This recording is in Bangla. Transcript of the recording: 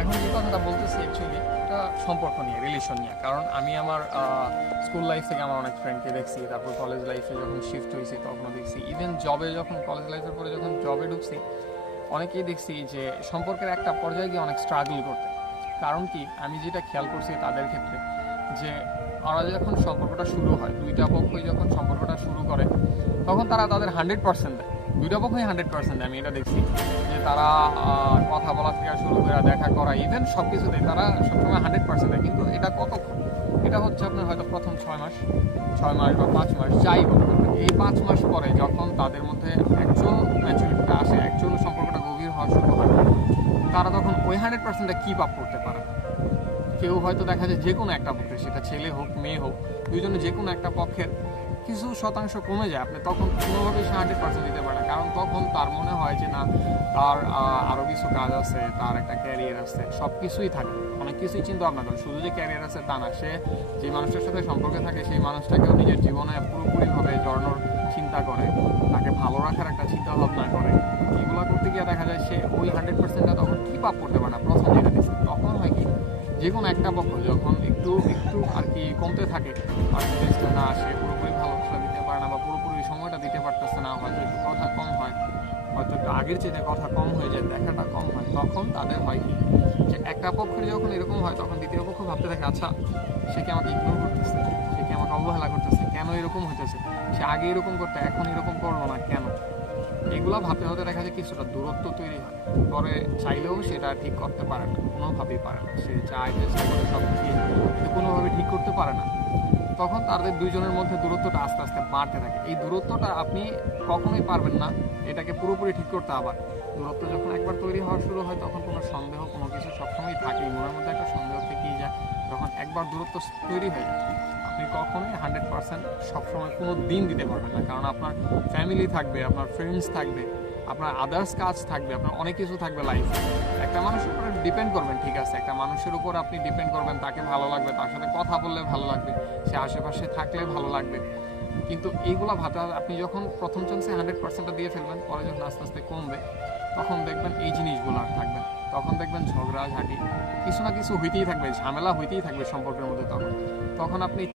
এখন যে কথাটা বলতেছি অ্যাকচুয়ালি এটা সম্পর্ক নিয়ে, রিলেশন নিয়ে। কারণ আমি আমার স্কুল লাইফ থেকে আমার অনেক ফ্রেন্ডকে দেখছি, তারপর কলেজ লাইফে যখন শিফট হয়েছি তখনও দেখছি, ইভেন জবে যখন কলেজ লাইফের পরে যখন জবে ঢুকছি অনেকেই দেখছি যে সম্পর্কের একটা পর্যায়ে গিয়ে অনেক স্ট্রাগল করতে। কারণ কি, আমি যেটা খেয়াল করছি তাদের ক্ষেত্রে, যে ওরা যখন সম্পর্কটা শুরু হয়, দুইটা পক্ষই যখন সম্পর্কটা শুরু করে তখন তারা তাদের 100% দেয়। দুইটা পক্ষই 100% দেয়। আমি এটা দেখছি যে তারা কথা বলা থেকে শুরু করে দেখা করা, ইভেন সব কিছুতেই তারা সবসময় 100% দেয়। কিন্তু এটা কতক্ষণ? এটা হচ্ছে আপনার হয়তো প্রথম 6 মাস, 6 মাস বা 5 মাস, যাই হোক। এই 5 মাস পরে যখন তাদের মধ্যে অ্যাকচুয়াল ম্যাচুরিটিটা আসে, অ্যাকচুয়াল সম্পর্কটা গভীর হওয়া শুরু হয়, তারা তখন ওই 100%টা কিপ আপ করতে পারে না। কেউ হয়তো দেখা যায় যে কোনো একটা পক্ষের, সেটা ছেলে হোক মেয়ে হোক, দুইজনে যে কোনো একটা পক্ষের কিছু শতাংশ কমে যায়, আপনি তখন কোনোভাবেই সে 100% দিতে পারে না। কারণ তখন তার মনে হয় যে না, তার আরও কিছু কাজ আছে, তার একটা ক্যারিয়ার আছে, সব কিছুই থাকে, অনেক কিছুই চিন্তা ভাবনা করে। শুধু যে ক্যারিয়ার আছে তা না, সে যে মানুষটার সাথে সম্পর্কে থাকে সেই মানুষটাকেও নিজের জীবনে পুরোপুরিভাবে জড়ানোর চিন্তা করে, তাকে ভালো রাখার একটা চিন্তা ভাবনা করে। এগুলো করতে গিয়ে দেখা যায় সে ওই 100%টা তখন কিপ আপ করতে পারে না। প্রথম যেটা দিচ্ছে তখন হয় কি, যে কোনো একটা পক্ষ যখন একটু একটু আর কি কমতে থাকে, পার্সেন্টেজটা না আসে, পুরোপুরি ভালোবাসা দিতে পারে না বা পুরোপুরি সময়টা দিতে পারতেছে না, হয়তো একটু কথা কম হয়, হয়তো একটু আগের চেয়ে কথা কম হয়ে যায়, দেখাটা কম হয়, তখন তাদের হয় কি, যে একটা পক্ষের যখন এরকম হয় তখন দ্বিতীয় পক্ষ ভাবতে থাকে, আচ্ছা সে কি আমাকে ইগনোর করতেছে, সে কি আমাকে অবহেলা করতেছে, কেন এরকম হইতেছে, সে আগে এরকম করতে এখন এরকম করলো না কেন। এগুলো ভাবতে ভাবতে দেখা যায় কিছুটা দূরত্ব তৈরি হয়। পরে চাইলেও সেটা ঠিক করতে পারে না, কোনোভাবেই পারে না। সে চায় চেষ্টা করে সব কিছু, কিন্তু কোনোভাবে ঠিক করতে পারে না। তখন তাদের দুইজনের মধ্যে দূরত্বটা আস্তে আস্তে বাড়তে থাকে। এই দূরত্বটা আপনি কখনোই পারবেন না এটাকে পুরোপুরি ঠিক করতে। আবার দূরত্ব যখন একবার তৈরি হওয়া শুরু হয় তখন কোনো সন্দেহ, কোনো কিছু সবসময় থাকেই, মনের মধ্যে একটা সন্দেহ থেকেই যায়। যখন একবার দূরত্ব তৈরি হয়ে যায়, আপনি কখনোই 100% সবসময় কোনো দিন দিতে পারবেন না। কারণ আপনার ফ্যামিলি থাকবে, আপনার ফ্রেন্ডস থাকবে, আপনার আদার্স কাজ থাকবে, আপনার অনেক কিছু থাকবে লাইফে। একটা মানুষের উপরে ডিপেন্ড করবেন, ঠিক আছে, একটা মানুষের উপর আপনি ডিপেন্ড করবেন, তাকে ভালো লাগবে, তার সাথে কথা বললে ভালো লাগবে, সে আশেপাশে থাকলে ভালো লাগবে। কিন্তু এইগুলো ভাবতে হবে, আপনি যখন প্রথম চান্সে 100%টা দিয়ে ফেলবেন, পরে যখন আস্তে আস্তে কমবে তখন দেখবেন এই জিনিসগুলো আর থাকবে না। তখন দেখবেন ঝগড়াঝাটি কিছু না কিছু হইতেই থাকবে, ঝামেলা হইতেই থাকবে সম্পর্কের মধ্যে। তখন তখন আপনি